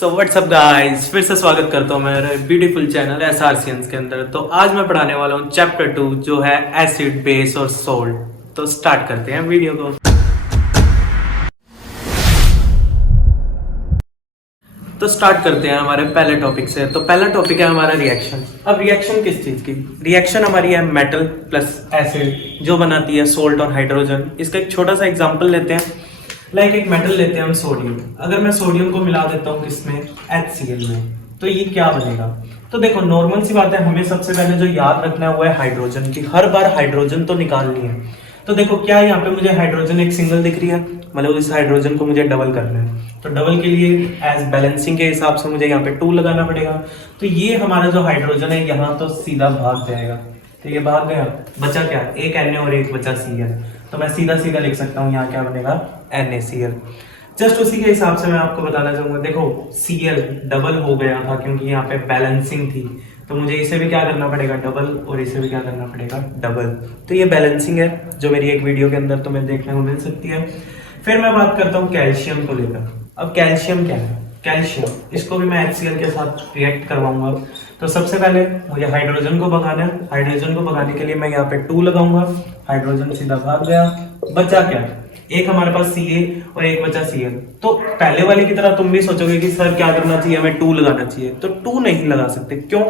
So what's up guys, फिर से स्वागत करता हूँ मेरे ब्यूटीफुल चैनल SR के अंदर। तो आज मैं पढ़ाने वाला हूँ चैप्टर 2 जो है एसिड, बेस और सोल्ट। तो स्टार्ट करते हैं वीडियो को। तो स्टार्ट करते हैं हमारे पहले टॉपिक से। तो पहला टॉपिक है हमारा रिएक्शन। अब रिएक्शन किस चीज़ की? रिएक्शन हमारी है मेटल प्लस एसिड जो बनाती है सोल्ट और हाइड्रोजन। इसका एक छोटा सा एग्जांपल लेते हैं। लाइक एक मेटल लेते हैं हम सोडियम। अगर मैं सोडियम को मिला देता हूँ किसमें? HCl में, तो ये क्या बनेगा? तो देखो नॉर्मल सी बात है, हमें सबसे पहले जो याद रखना है वो है हाइड्रोजन की। हर बार हाइड्रोजन तो निकालनी है। तो देखो क्या यहाँ पे मुझे हाइड्रोजन एक सिंगल दिख रही है, मतलब इस हाइड्रोजन को मुझे डबल करना है। तो डबल के लिए एज बैलेंसिंग के हिसाब से मुझे यहाँ पे 2 लगाना पड़ेगा। तो ये हमारा जो हाइड्रोजन है यहाँ तो सीधा भाग जाएगा। तो ये भाग गया, बचा क्या? एक Na और एक बचा Cl। तो मैं सीधा सीधा लिख सकता हूँ यहाँ क्या बनेगा? NaCl। जस्ट उसी के हिसाब से मैं आपको बताना चाहूंगा। देखो Cl डबल हो गया था क्योंकि यहाँ पे बैलेंसिंग थी, तो मुझे इसे भी क्या करना पड़ेगा? डबल, और इसे भी क्या करना पड़ेगा? डबल। तो ये बैलेंसिंग है जो मेरी एक वीडियो के अंदर तुम्हें देखने को मिल सकती है। फिर मैं बात करता हूँ कैल्शियम को लेकर। अब कैल्शियम क्या है? कैल्शियम, इसको भी मैं HCl के साथ रिएक्ट करवाऊंगा। तो सबसे पहले मुझे हाइड्रोजन को भगाना है। हाइड्रोजन को भगाने के लिए मैं यहाँ पे 2 लगाऊंगा। हाइड्रोजन सीधा भाग गया, बचा क्या? एक हमारे पास Ca और एक बचा Cl। तो पहले वाले की तरह तुम भी सोचोगे कि सर क्या करना चाहिए, हमें 2 लगाना चाहिए। तो 2 नहीं लगा सकते। क्यों?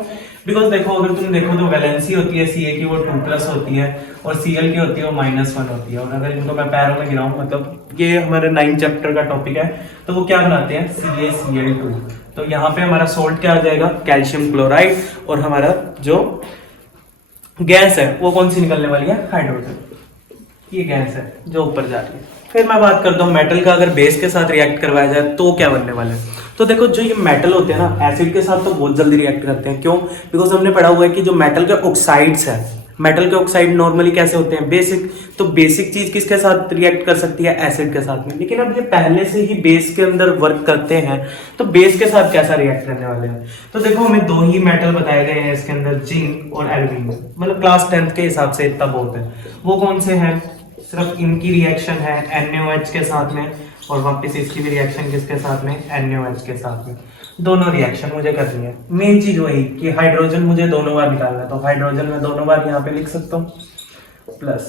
बिकॉज देखो अगर तुम देखो तो वैलेंसी होती है Ca की वो 2+ होती है और Cl की होती है वो -1 होती है। और अगर इनको मैं पैरों में गिराऊं, मतलब ये हमारे 9 चैप्टर का टॉपिक है, तो वो क्या बनाते हैं? CaCl2। तो यहाँ पे हमारा सोल्ट क्या आ जाएगा? Calcium chloride. और हमारा जो गैस है वो कौन सी निकलने वाली है? हाइड्रोजन। ये गैस है जो ऊपर जा रही है। फिर मैं बात करता हूँ मेटल का। अगर बेस के साथ रिएक्ट करवाया जाए तो क्या बनने वाला है? तो देखो जो ये मेटल होते हैं ना, एसिड के साथ तो बहुत जल्दी रिएक्ट करते हैं। क्यों? बिकॉज हमने पढ़ा हुआ है कि जो मेटल के ऑक्साइड्स है, मेटल के ऑक्साइड नॉर्मली कैसे होते हैं? बेसिक। तो बेसिक चीज किसके साथ रिएक्ट कर सकती है? एसिड के साथ में। लेकिन अब ये पहले से ही बेस के अंदर वर्क करते हैं, तो बेस के साथ कैसा रिएक्ट करने वाले हैं? तो देखो हमें 2 ही मेटल बताए गए हैं इसके अंदर, जिंक और एल्यूमिनियम। मतलब क्लास 10th के हिसाब से इतना बहुत है। वो कौन से हैं? सिर्फ इनकी रिएक्शन है NaOH के साथ में, और वापस इसकी भी रिएक्शन किसके साथ में? NaOH के साथ में। दोनों रिएक्शन मुझे करनी है। मेन चीज वही कि हाइड्रोजन मुझे दोनों बार निकालना है। तो हाइड्रोजन में दोनों बार यहाँ पे लिख सकता हूँ प्लस।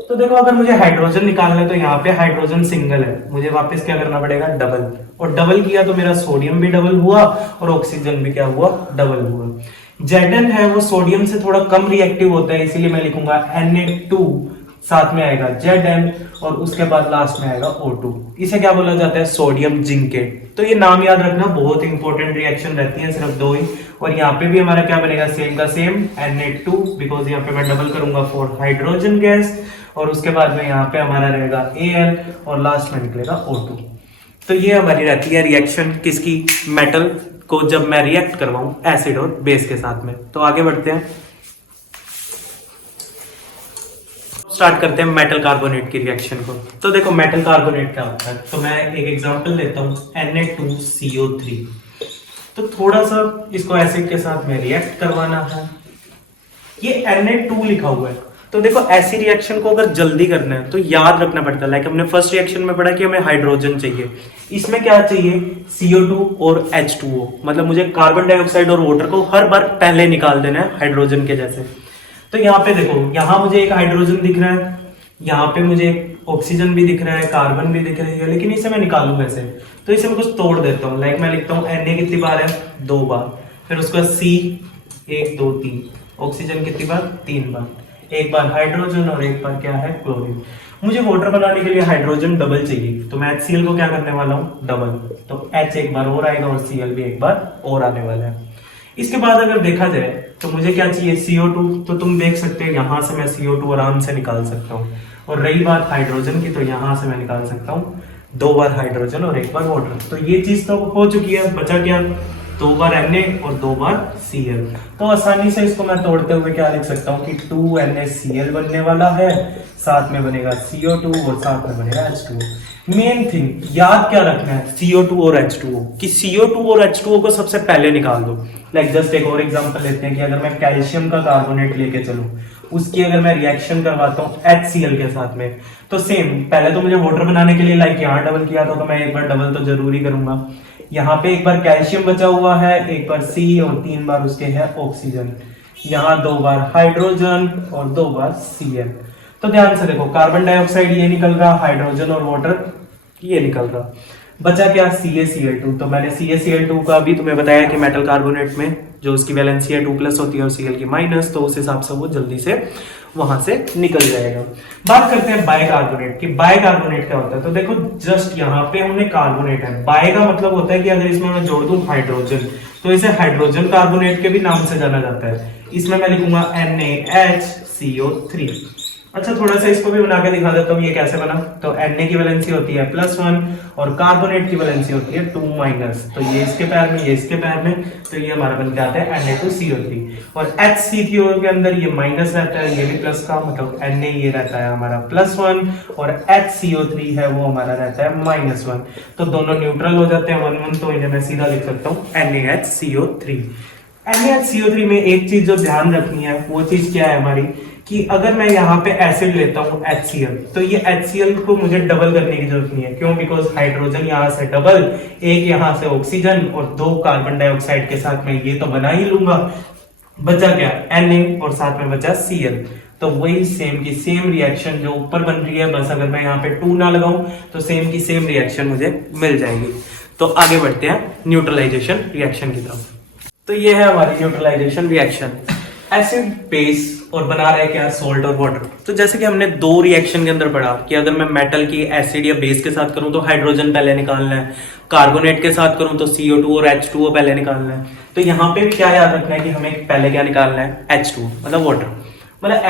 तो देखो अगर मुझे हाइड्रोजन निकालना है तो यहाँ पे हाइड्रोजन सिंगल है, मुझे वापस क्या करना पड़ेगा? डबल। और डबल किया तो मेरा सोडियम भी डबल हुआ और ऑक्सीजन भी क्या हुआ? डबल हुआ। Zn है वो सोडियम से थोड़ा कम रिएक्टिव होता है, इसीलिए मैं लिखूंगा Na2, साथ में आएगा Zn और उसके बाद लास्ट में आएगा O2। इसे क्या बोला जाता है? Sodium zincate. तो ये नाम याद रखना, बहुत इंपॉर्टेंट रिएक्शन रहती है, सिर्फ 2 ही। और यहाँ पे भी हमारा क्या बनेगा? सेम का सेम Na2, बिकॉज यहाँ पे मैं डबल करूंगा फॉर हाइड्रोजन गैस। और उसके बाद में यहाँ पे हमारा रहेगा Al और लास्ट में निकलेगा O2। तो ये हमारी रहती है रिएक्शन किसकी? मेटल को जब मैं रिएक्ट करवाऊं एसिड और बेस के साथ में। तो आगे बढ़ते हैं, स्टार्ट करते हैं मेटल कार्बोनेट की रिएक्शन को। तो देखो मेटल कार्बोनेट क्या होता है, तो मैं एक एग्जांपल लेता हूँ Na2CO3। तो थोड़ा सा इसको एसिड के साथ में रिएक्ट करवाना है। ये Na2 लिखा हुआ है। तो देखो ऐसी रिएक्शन को अगर जल्दी करना है तो याद रखना पड़ता है। लाइक हमने फर्स्ट रिएक्शन में पढ़ा कि हमें हाइड्रोजन चाहिए, इसमें क्या चाहिए? CO2 और H2O। मतलब मुझे कार्बन डाइऑक्साइड और वाटर को हर बार पहले निकाल देना है हाइड्रोजन के जैसे। तो यहाँ पे देखो, यहाँ मुझे एक हाइड्रोजन दिख रहा है, यहाँ पे मुझे ऑक्सीजन भी दिख रहा है, कार्बन भी दिख रही है, लेकिन इसे मैं निकालूं कैसे? तो इसे मैं कुछ तोड़ देता हूँ। लाइक मैं लिखता हूँ Na कितनी बार है? 2 बार। फिर उसके बाद C 1 2 3, ऑक्सीजन कितनी बार? 3 बार। एक बार हाइड्रोजन और एक बार क्या है? क्लोरीन। मुझे वाटर बनाने के लिए हाइड्रोजन डबल चाहिए, तो मैं HCl को क्या करने वाला हूँ? डबल। तो H एक बार और आएगा और Cl भी एक बार और आने वाला है। इसके बाद अगर देखा जाए तो मुझे क्या चाहिए? CO2। तो तुम देख सकते हो यहाँ से मैं CO2 आराम से निकाल सकता हूँ। और रही बात हाइड्रोजन की, तो यहाँ से मैं निकाल सकता हूँ 2 बार हाइड्रोजन और 1 बार वाटर। तो ये चीज तो हो चुकी है, बचा क्या? 2 बार Na और 2 बार Cl। तो आसानी से इसको मैं तोड़ते हुए क्या लिख सकता हूँ कि 2NaCl बनने वाला है, साथ में बनेगा CO2 और साथ में बनेगा H2O। मेन थिंग याद क्या रखना है? CO2 और H2O, कि CO2 और H2O को सबसे पहले निकाल दो। लाइक जस्ट एक और एग्जांपल लेते हैं कि अगर मैं कैल्शियम का कार्बोनेट लेके चलूं उसकी अगर मैं रिएक्शन करवाता हूँ HCl के साथ में, तो सेम पहले तो मुझे वाटर बनाने के लिए लाइक यहाँ डबल किया था, तो मैं एक बार डबल तो जरूरी करूंगा। यहाँ पे एक बार कैल्शियम बचा हुआ है, एक बार C और 3 बार उसके है ऑक्सीजन, यहाँ 2 बार हाइड्रोजन और 2 बार Cl। तो ध्यान से देखो, कार्बन डाइऑक्साइड ये निकल रहा, हाइड्रोजन और वाटर ये निकल रहा, बचा क्या CaCl2। तो मैंने CaCl2 का भी तुम्हें बताया कि मेटल कार्बोनेट में जो उसकी वैलेंसी है 2+ होती है और Cl की माइनस, तो उस हिसाब से वो जल्दी से वहां से निकल जाएगा। बात करते हैं बाइकार्बोनेट की। बाइकार्बोनेट क्या होता है, तो देखो जस्ट यहाँ पे हमने कार्बोनेट है, बाय का मतलब होता है कि अगर इसमें मैं जोड़ दूं हाइड्रोजन, तो इसे हाइड्रोजन कार्बोनेट के भी नाम से जाना जाता है। इसमें मैं लिखूंगा NaHCO3। अच्छा, थोड़ा सा इसको भी बना के दिखा देता हूँ ये कैसे बना। तो Na की वैलेंसी होती है +1 और कार्बोनेट की वैलेंसी होती है 2-। तो ये इसके पैर में, ये इसके पैर में, तो ये हमारा बन जाता है Na2CO3। और HCO के अंदर ये माइनस रहता है, ये भी प्लस का, मतलब Na ये रहता है हमारा +1 और HCO3 है वो हमारा रहता है -1। तो दोनों न्यूट्रल हो जाते हैं 1-1, तो इन्हें मैं सीधा लिख सकता हूँ NaHCO3। NaHCO3 में एक चीज जो ध्यान रखनी है वो चीज क्या है हमारी, कि अगर मैं यहाँ पे एसिड लेता हूँ HCl, तो ये HCl को मुझे डबल करने की जरूरत नहीं है। क्यों? बिकॉज हाइड्रोजन यहाँ से डबल, एक यहाँ से ऑक्सीजन और 2 कार्बन डाइऑक्साइड के साथ में ये तो बना ही लूंगा। बचा क्या? Na और साथ में बचा Cl। तो वही सेम की सेम रिएक्शन जो ऊपर बन रही है, बस अगर मैं यहाँ पे 2 ना लगाऊं तो सेम की सेम रिएक्शन मुझे मिल जाएगी। तो आगे बढ़ते हैं न्यूट्रलाइजेशन रिएक्शन की तरफ। तो ये है हमारी न्यूट्रलाइजेशन रिएक्शन, एसिड बेस और बना रहे क्या, सोल्ट और वाटर। तो जैसे कि हमने 2 रिएक्शन के अंदर पढ़ा कि अगर मैं मेटल की एसिड या बेस के साथ करूं तो हाइड्रोजन पहले निकालना है, कार्बोनेट के साथ करूं तो CO2 और H2O पहले निकालना है। तो यहाँ पे भी क्या याद रखना है कि हमें पहले क्या निकालना है, H2 मतलब वाटर, मतलब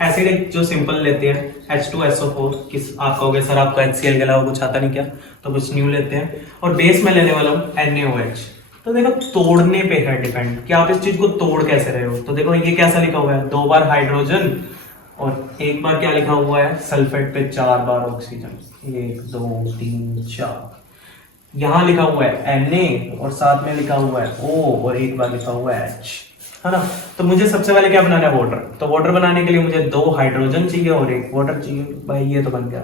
एसिड एक जो सिंपल लेते हैं H2SO4। किस आप कहोगे सर आपको HCl के अलावा कुछ आता नहीं क्या, तो कुछ न्यू लेते हैं। और बेस में लेने वाला हूँ NaOH। तो देखो तोड़ने पे है डिपेंड कि आप इस चीज को तोड़ कैसे रहे हो। तो देखो ये कैसा लिखा हुआ है, 2 बार हाइड्रोजन और 1 बार क्या लिखा हुआ है, सल्फेट पे 4 बार ऑक्सीजन, 1 2 3 4। यहाँ लिखा हुआ है Na और साथ में लिखा हुआ है O और 1 बार लिखा हुआ है H, है ना। तो मुझे सबसे पहले क्या बनाना है, वाटर। तो वाटर बनाने के लिए मुझे 2 हाइड्रोजन चाहिए और 1 वाटर चाहिए। भाई ये तो बन गया,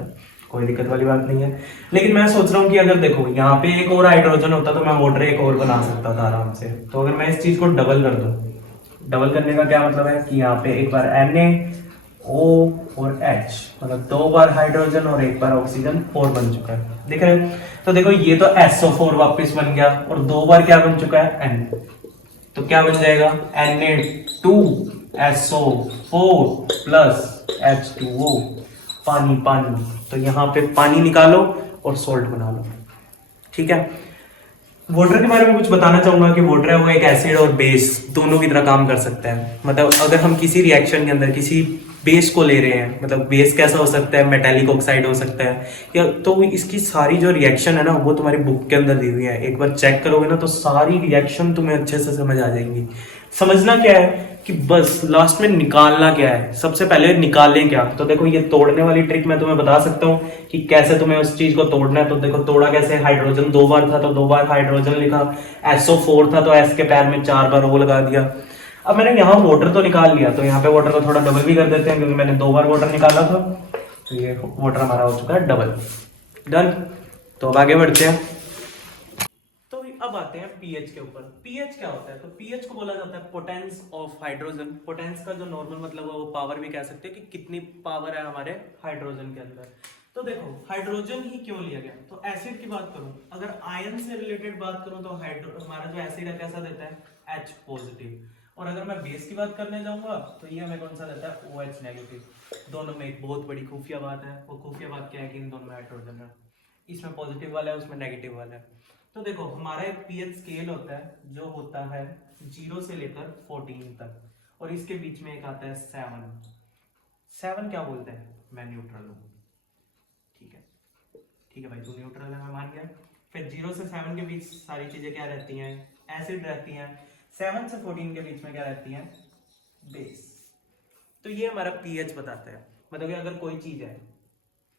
कोई दिक्कत वाली बात नहीं है। लेकिन मैं सोच रहा हूँ कि अगर देखो यहाँ पे एक और हाइड्रोजन होता तो मैं वाटर एक और बना सकता था आराम से। तो अगर मैं इस चीज को डबल कर दूं, डबल करने का क्या मतलब है कि यहाँ पे एक बार Na O और H, मतलब 2 बार हाइड्रोजन और 1 बार ऑक्सीजन, 4 बन चुका है, दिख रहे हैं। तो देखो ये तो SO4 वापस बन गया और 2 बार क्या बन चुका है, N। तो क्या बन जाएगा, Na2SO4 प्लस H2O, पानी पानी। तो यहाँ पे पानी निकालो और सोल्ट बना लो, ठीक है। वाटर के बारे में कुछ बताना चाहूंगा कि वाटर है वो एक एसिड और बेस दोनों की तरह काम कर सकता है। मतलब अगर हम किसी रिएक्शन के अंदर किसी बेस को ले रहे हैं, मतलब बेस कैसा हो सकता है, मेटेलिक ऑक्साइड हो सकता है या, तो इसकी सारी जो रिएक्शन है ना वो तुम्हारी बुक के अंदर दी हुई है। एक बार चेक करोगे ना तो सारी रिएक्शन तुम्हें अच्छे से समझ आ जाएंगी। समझना क्या है कि बस लास्ट में निकालना क्या है, सबसे पहले निकालें क्या। तो देखो ये तोड़ने वाली ट्रिक मैं तुम्हें बता सकता हूँ कि कैसे तुम्हें उस चीज को तोड़ना है। तो देखो तोड़ा कैसे, हाइड्रोजन 2 बार था तो 2 बार हाइड्रोजन लिखा, SO4 था तो S के पैर में 4 बार O लगा दिया। अब मैंने यहाँ वाटर तो निकाल लिया, तो यहाँ पे वाटर को थोड़ा डबल भी कर देते हैं क्योंकि मैंने 2 बार वाटर निकाला था। तो ये वाटर हमारा हो चुका है डबल, डन। तो अब आगे बढ़ते हैं। तो अब आते हैं पीएच के ऊपर। पीएच क्या होता है, तो पीएच को बोला जाता है पोटेंस ऑफ हाइड्रोजन। पोटेंस का जो नॉर्मल मतलब है वो पावर भी कह सकते हैं कि कितनी पावर है हमारे हाइड्रोजन के अंदर। तो देखो हाइड्रोजन ही क्यों लिया गया, तो एसिड की बात करूं, अगर आयन से रिलेटेड बात करूं तो हमारा जो एसिड है कैसा देता है, H पॉजिटिव। और अगर मैं बेस की बात करने जाऊंगा तो ये हमें कौन सा देता है, OH नेगेटिव। दोनों में एक बहुत बड़ी खुफिया बात है, वो खुफिया बात क्या है कि इन दोनों में हाइड्रोजन है, इसमें पॉजिटिव वाला है उसमें नेगेटिव वाला है। तो देखो हमारा एक पीएच स्केल होता है जो होता है 0 से लेकर 14 तक, और इसके बीच में एक आता है 7। 7 क्या बोलते हैं, मैं न्यूट्रल हूँ, ठीक है, ठीक है भाई तू न्यूट्रल है मैं मान गया। फिर 0 से 7 के बीच सारी चीजें क्या रहती हैं, एसिड रहती हैं। 7 से 14 के बीच में क्या रहती हैं, बेस। तो ये हमारा पीएच बताता है, मतलब कि अगर कोई चीज है,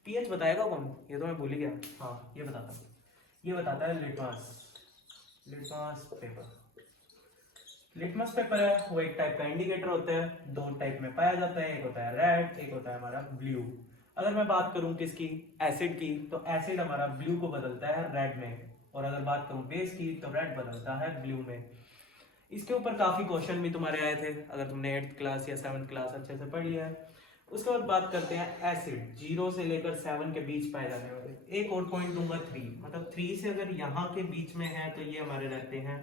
पीएच बताएगा कौन, ये तो मैं भूल ही गया। हाँ ये बताता हूँ, ये बताता है litmus, litmus paper. Litmus paper है वो एक टाइप का इंडिकेटर होता है, दो टाइप में पाया जाता है, एक होता है रेड, एक होता है हमारा ब्लू। अगर मैं बात करूं किसकी, एसिड की, तो एसिड हमारा ब्लू को बदलता है रेड में, और अगर बात करूं बेस की तो रेड बदलता है ब्लू में। इसके ऊपर काफी क्वेश्चन भी तुम्हारे आए थे अगर तुमने 8th क्लास या 7th क्लास अच्छे से पढ़ी है। उसके बाद बात करते हैं एसिड, 0 से लेकर 7 के बीच पाए जाने वाले। एक और पॉइंट दूंगा 3, मतलब 3 से अगर यहाँ के बीच में है तो ये हमारे रहते हैं,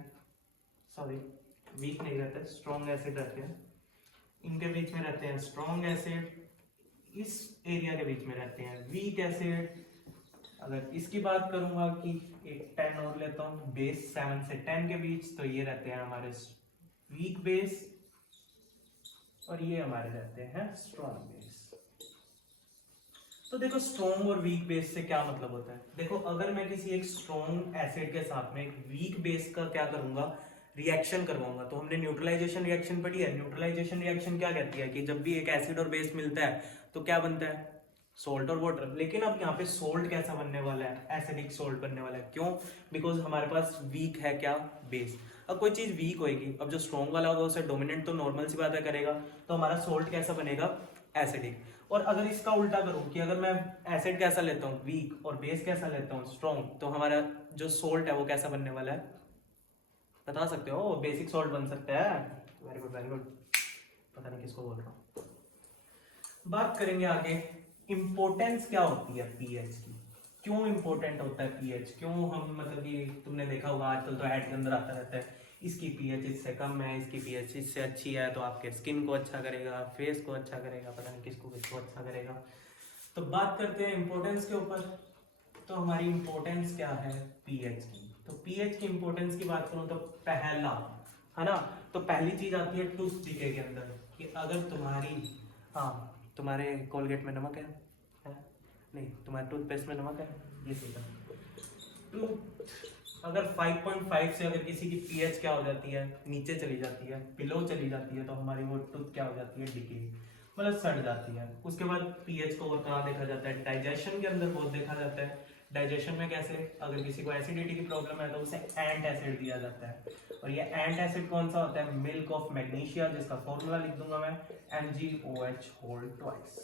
सॉरी वीक नहीं रहते, स्ट्रॉन्ग एसिड रहते हैं। इनके बीच में रहते हैं स्ट्रॉन्ग एसिड, इस एरिया के बीच में रहते हैं वीक एसिड। अगर इसकी बात करूंगा कि एक 10 और लेता हूँ, बेस 7 से 10 के बीच, तो ये रहते हैं हमारे वीक बेस, और ये हमारे रहते हैं स्ट्रॉन्ग बेस। तो देखो स्ट्रॉन्ग और वीक बेस से क्या मतलब होता है। देखो अगर मैं किसी एक स्ट्रॉन्ग एसिड के साथ में एक वीक बेस का क्या करूंगा, रिएक्शन करवाऊंगा, तो हमने न्यूट्रलाइजेशन रिएक्शन पढ़ी है। न्यूट्रलाइजेशन रिएक्शन क्या कहती है कि जब भी एक एसिड और बेस मिलता है तो क्या बनता है, सोल्ट और वाटर। लेकिन अब यहाँ पे सोल्ट कैसा बनने वाला है, एसिडिक सोल्ट बनने वाला है। क्यों, बिकॉज हमारे पास वीक है क्या, बेस। अब कोई चीज वीक होगी, अब जो स्ट्रॉन्ग वाला होगा उसे डोमिनेंट तो नॉर्मल सी बात है करेगा, तो हमारा सोल्ट कैसा बनेगा, एसिडिक। और अगर इसका उल्टा करूं कि अगर मैं एसिड कैसा लेता हूँ वीक और बेस कैसा लेता हूँ स्ट्रॉन्ग, तो हमारा जो सोल्ट है वो कैसा बनने वाला है, बता सकते हो, बेसिक सॉल्ट बन सकता है। वेरी गुड वेरी गुड, पता नहीं किसको बोल रहा हूँ। बात करेंगे आगे, इंपॉर्टेंस क्या होती है पीएच की, क्यों इंपॉर्टेंट होता है पीएच, क्यों हम, मतलब कि तुमने देखा होगा आजकल तो ऐड के अंदर आता रहता है इसकी पीएच इससे कम है, इसकी पीएच इससे अच्छी है, तो आपके स्किन को अच्छा करेगा, फेस को अच्छा करेगा, पता नहीं किसको किसको अच्छा करेगा। तो बात करते हैं इंपॉर्टेंस के ऊपर। तो हमारी इंपॉर्टेंस क्या है पीएच की, तो पीएच की इंपॉर्टेंस की बात करूं तो पहला है ना, तो पहली चीज आती है टूथ डिके के अंदर, कि अगर तुम्हारी, हाँ तुम्हारे कोलगेट में नमक है? नहीं, तुम्हारे टूथपेस्ट में नमक है, ये सीधा टूथ अगर 5.5 से अगर किसी की पीएच क्या हो जाती है, नीचे चली जाती है, बिलो चली जाती है, तो हमारी वो टूथ क्या हो जाती है, डिके, मतलब सड़ जाती है। उसके बाद पीएच को और कहाँ देखा जाता है, डाइजेशन के अंदर बहुत देखा जाता है। डाइजेशन में कैसे, अगर किसी को एसिडिटी की प्रॉब्लम है तो उसे एंट एसिड दिया जाता है, और ये एंट एसिड कौन सा होता है, मिल्क ऑफ मैग्नीशिया, जिसका फॉर्मूला लिख दूंगा मैं, MgOH होल ट्वाइस,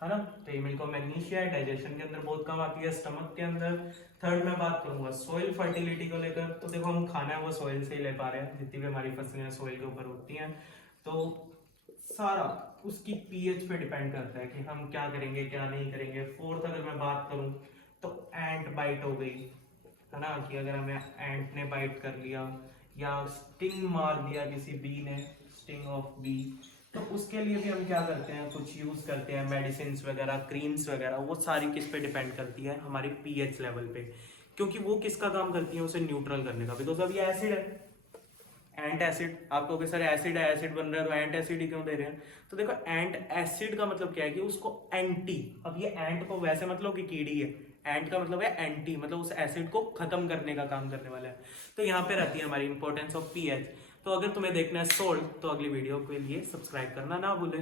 है ना। तो ये मिल्क ऑफ मैग्नीशिया है, डाइजेशन के अंदर बहुत कम आती है, स्टमक के अंदर। थर्ड मैं बात करूंगा सॉइल फर्टिलिटी को लेकर, तो देखो हम खाना है वो सॉइल से ही ले पा रहे हैं, जितनी भी हमारी फसलें सॉइल के ऊपर उगती हैं, तो सारा उसकी पीएच पे डिपेंड करता है कि हम क्या करेंगे क्या नहीं करेंगे। फोर्थ अगर मैं बात करूं तो एंट बाइट हो गई, है ना, कि अगर हमें एंट ने बाइट कर लिया या स्टिंग मार दिया किसी बी ने, स्टिंग ऑफ बी, तो उसके लिए भी हम क्या करते हैं, कुछ यूज करते हैं, मेडिसिन वगैरह, क्रीम्स वगैरह, वो सारी किस पे डिपेंड करती है, हमारी पीएच लेवल पे। क्योंकि वो किसका काम करती है, उसे न्यूट्रल करने का, बिकॉज अब ये एसिड है, एंट एसिड, आप कहोगे सर एसिड है, एसिड बन रहा है तो एंट एसिड ही क्यों दे रहे हैं, तो देखो एंट एसिड का मतलब क्या है कि उसको एंटी, अब ये एंट को वैसे मतलब कि कीड़ी है, एंट का मतलब है एंटी, मतलब उस एसिड को खत्म करने का काम करने वाला है। तो यहाँ पे रहती है हमारी इंपॉर्टेंस ऑफ पीएच। तो अगर तुम्हें देखना है सोल्ट, तो अगली वीडियो के लिए सब्सक्राइब करना ना भूले।